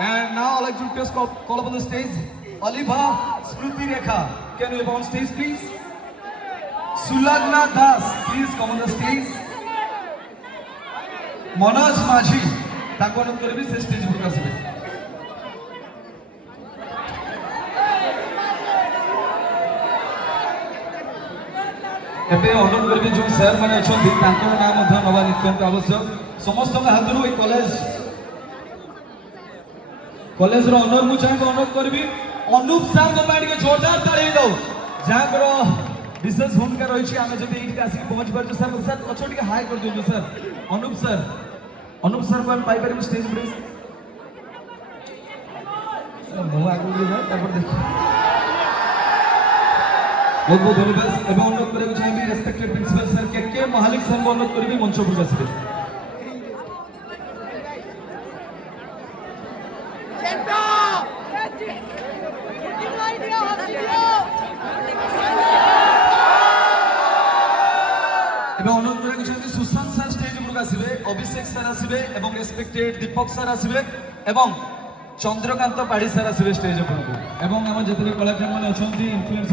And now I'd like to request call upon the stage Oliva Smruti Rekha. Can you come on stage, please? Sulagna Das, please come on the stage. Manoj Majhi, ତାକୁ ଅନୁରୋଧ କରିବି ସେ ଷ୍ଟେଜ ଉପରକୁ ଆସିବେ। ଏବେ ଅନୁରୋଧ କରିବି ଯେଉଁ ସାର୍ ମାନେ ଅଛନ୍ତି ତାଙ୍କର ନାଁ ମଧ୍ୟ ନେବା ନିତ୍ୟାନ୍ତ ଆବଶ୍ୟକ। ସମସ୍ତଙ୍କ ହାତରୁ ଏଇ କଲେଜର ଅନର ମୁଁ ଚାହିଁବି ଅନୁରୋଧ କରିବି ଅନୁପ ସାର୍ଙ୍କ ପାଇଁ ଟିକେ ଜୋରଦାର ତାଳି ଦଉ ଯାହାଙ୍କର ବିଶେଷ ଭୂମିକା ରହିଛି। ଆମେ ଯଦି ଏଇଠିକି ଆସିକି ପହଞ୍ଚି ପାରୁଛୁ ସାର୍ ସାର୍ ପଛ ଟିକେ ହାଇ କରିଦିଅନ୍ତୁ ସାର୍। ଅନୁପ ସାର୍ଙ୍କୁ ଆମେ ପାଇପାରିବୁ ଷ୍ଟେଜ ଉପରେ? ମୁଁ ଆଗକୁ ଯାଏ ତାପରେ ଦେଖ ବହୁତ ବହୁତ ଧନ୍ୟବାଦ। ଏବେ ଅନୁରୋଧ କରିବାକୁ ଚାହିଁବି ରେସ୍ପେକ୍ଟେଡ୍ ପ୍ରିନ୍ସିପାଲ ସାର୍ କେ ମହାଲିକ ସାର୍ଙ୍କୁ ଅନୁରୋଧ କରିବି ମଞ୍ଚ ଉପରକୁ ଆସିବେ। ଏବେ ଅନୁରୋଧ କରିବାକୁ ଚାହିଁବି ସୁଶାନ୍ତ ସାର୍ ଷ୍ଟେଜ ଉପରକୁ ଆସିବେ, ଅଭିଷେକ ସାର୍ ଆସିବେ ଏବଂ ରେସ୍ପେକ୍ଟେଡ୍ ଦୀପକ ସାର୍ ଆସିବେ ଏବଂ ଚନ୍ଦ୍ରକାନ୍ତ ପାଢ଼ୀ ସାର୍ ଆସିବେ ଷ୍ଟେଜ ଉପରକୁ ଏବଂ ଆମ ଯେତେବେଳେ କଳାକାର ମାନେ ଅଛନ୍ତି ଇନଫ୍ଲୁଏନ୍ସର